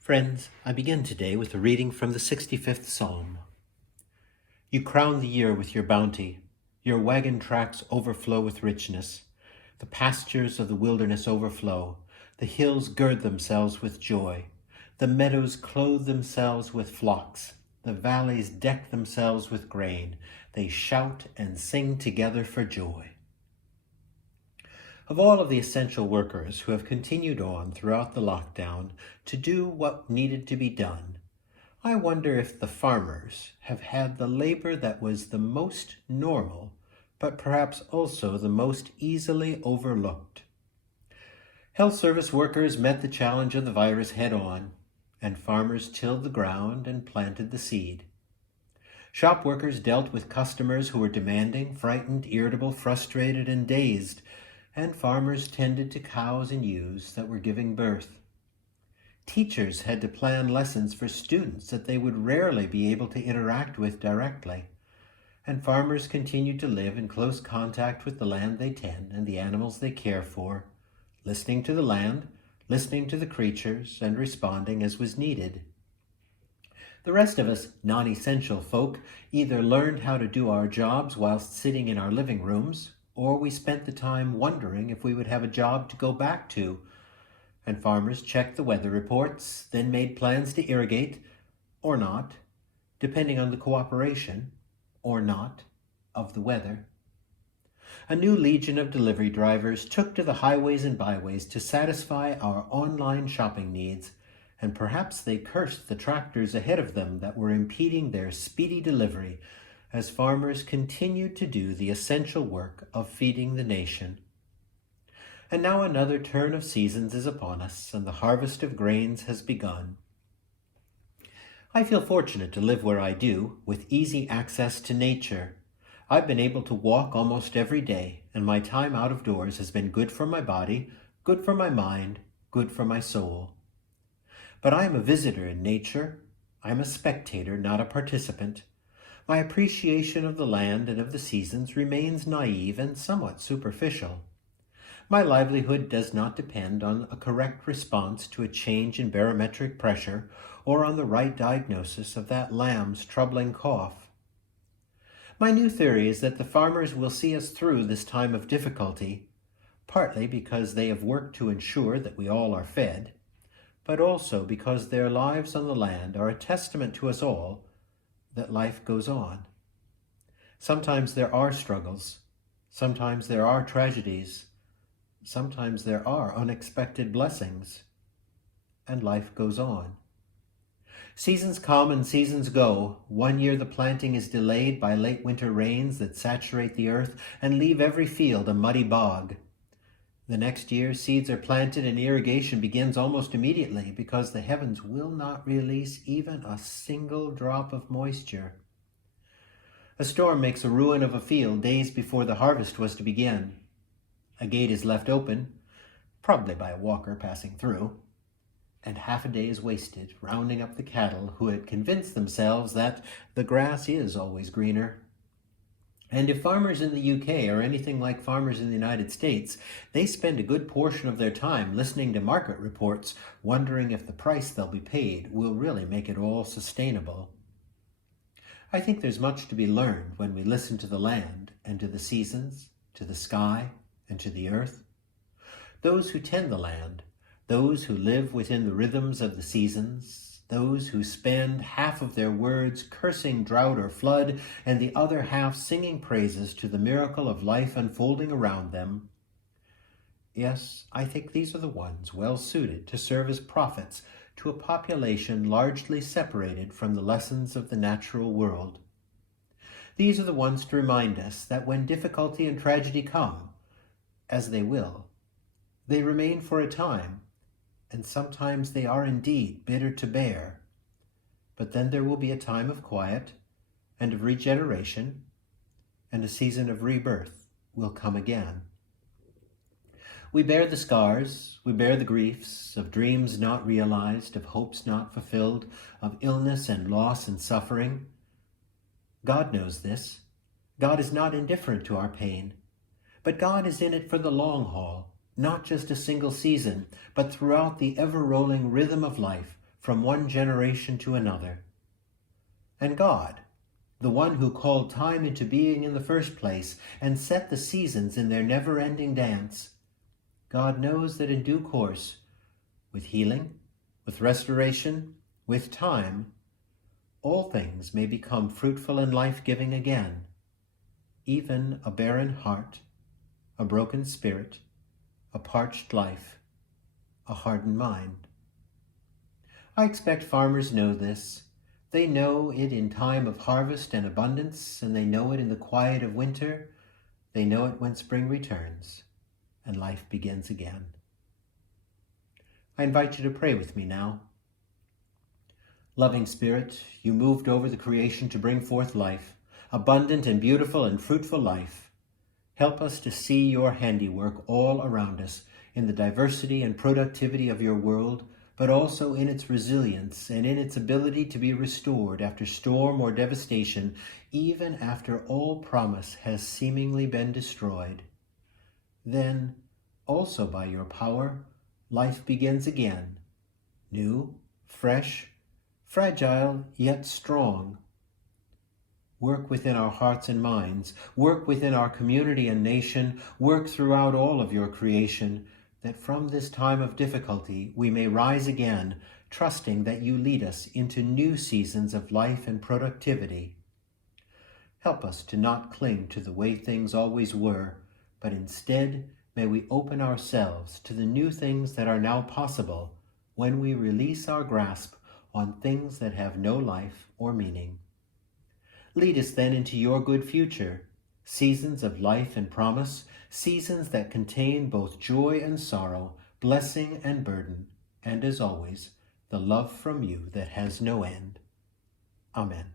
Friends, I begin today with a reading from the 65th Psalm. You crown the year with your bounty. Your wagon tracks overflow with richness. The pastures of the wilderness overflow. The hills gird themselves with joy. The meadows clothe themselves with flocks. The valleys deck themselves with grain. They shout and sing together for joy. Of all of the essential workers who have continued on throughout the lockdown to do what needed to be done, I wonder if the farmers have had the labor that was the most normal, but perhaps also the most easily overlooked. Health service workers met the challenge of the virus head on, and farmers tilled the ground and planted the seed. Shop workers dealt with customers who were demanding, frightened, irritable, frustrated, and dazed, and farmers tended to cows and ewes that were giving birth. Teachers had to plan lessons for students that they would rarely be able to interact with directly, and farmers continued to live in close contact with the land they tend and the animals they care for, listening to the land, listening to the creatures, and responding as was needed. The rest of us non-essential folk either learned how to do our jobs whilst sitting in our living rooms, or we spent the time wondering if we would have a job to go back to. And farmers checked the weather reports, then made plans to irrigate, or not, depending on the cooperation, or not, of the weather. A new legion of delivery drivers took to the highways and byways to satisfy our online shopping needs, and perhaps they cursed the tractors ahead of them that were impeding their speedy delivery, as farmers continued to do the essential work of feeding the nation. And now another turn of seasons is upon us, and the harvest of grains has begun. I feel fortunate to live where I do, with easy access to nature. I've been able to walk almost every day, and my time out of doors has been good for my body, good for my mind, good for my soul. But I am a visitor in nature. I am a spectator, not a participant. My appreciation of the land and of the seasons remains naive and somewhat superficial. My livelihood does not depend on a correct response to a change in barometric pressure or on the right diagnosis of that lamb's troubling cough. My new theory is that the farmers will see us through this time of difficulty, partly because they have worked to ensure that we all are fed, but also because their lives on the land are a testament to us all that life goes on. Sometimes there are struggles, sometimes there are tragedies, sometimes there are unexpected blessings, and life goes on. Seasons come and seasons go. One year the planting is delayed by late winter rains that saturate the earth and leave every field a muddy bog. The next year, seeds are planted and irrigation begins almost immediately because the heavens will not release even a single drop of moisture. A storm makes a ruin of a field days before the harvest was to begin. A gate is left open, probably by a walker passing through, and half a day is wasted rounding up the cattle who had convinced themselves that the grass is always greener. And if farmers in the UK are anything like farmers in the United States, they spend a good portion of their time listening to market reports, wondering if the price they'll be paid will really make it all sustainable. I think there's much to be learned when we listen to the land and to the seasons, to the sky and to the earth. Those who tend the land, those who live within the rhythms of the seasons, those who spend half of their words cursing drought or flood and the other half singing praises to the miracle of life unfolding around them. Yes, I think these are the ones well suited to serve as prophets to a population largely separated from the lessons of the natural world. These are the ones to remind us that when difficulty and tragedy come, as they will, they remain for a time, and sometimes they are indeed bitter to bear. But then there will be a time of quiet and of regeneration, and a season of rebirth will come again. We bear the scars, we bear the griefs of dreams not realized, of hopes not fulfilled, of illness and loss and suffering. God knows this. God is not indifferent to our pain, but God is in it for the long haul, not just a single season, but throughout the ever-rolling rhythm of life, from one generation to another. And God, the one who called time into being in the first place and set the seasons in their never-ending dance, God knows that in due course, with healing, with restoration, with time, all things may become fruitful and life-giving again, even a barren heart, a broken spirit, a parched life, a hardened mind. I expect farmers know this. They know it in time of harvest and abundance, and they know it in the quiet of winter. They know it when spring returns and life begins again. I invite you to pray with me now. Loving Spirit, you moved over the creation to bring forth life, abundant and beautiful and fruitful life. Help us to see your handiwork all around us in the diversity and productivity of your world, but also in its resilience and in its ability to be restored after storm or devastation, even after all promise has seemingly been destroyed. Then, also by your power, life begins again, new, fresh, fragile, yet strong. Work within our hearts and minds, work within our community and nation, work throughout all of your creation, that from this time of difficulty we may rise again, trusting that you lead us into new seasons of life and productivity. Help us to not cling to the way things always were, but instead may we open ourselves to the new things that are now possible when we release our grasp on things that have no life or meaning. Lead us then into your good future, seasons of life and promise, seasons that contain both joy and sorrow, blessing and burden, and as always, the love from you that has no end. Amen.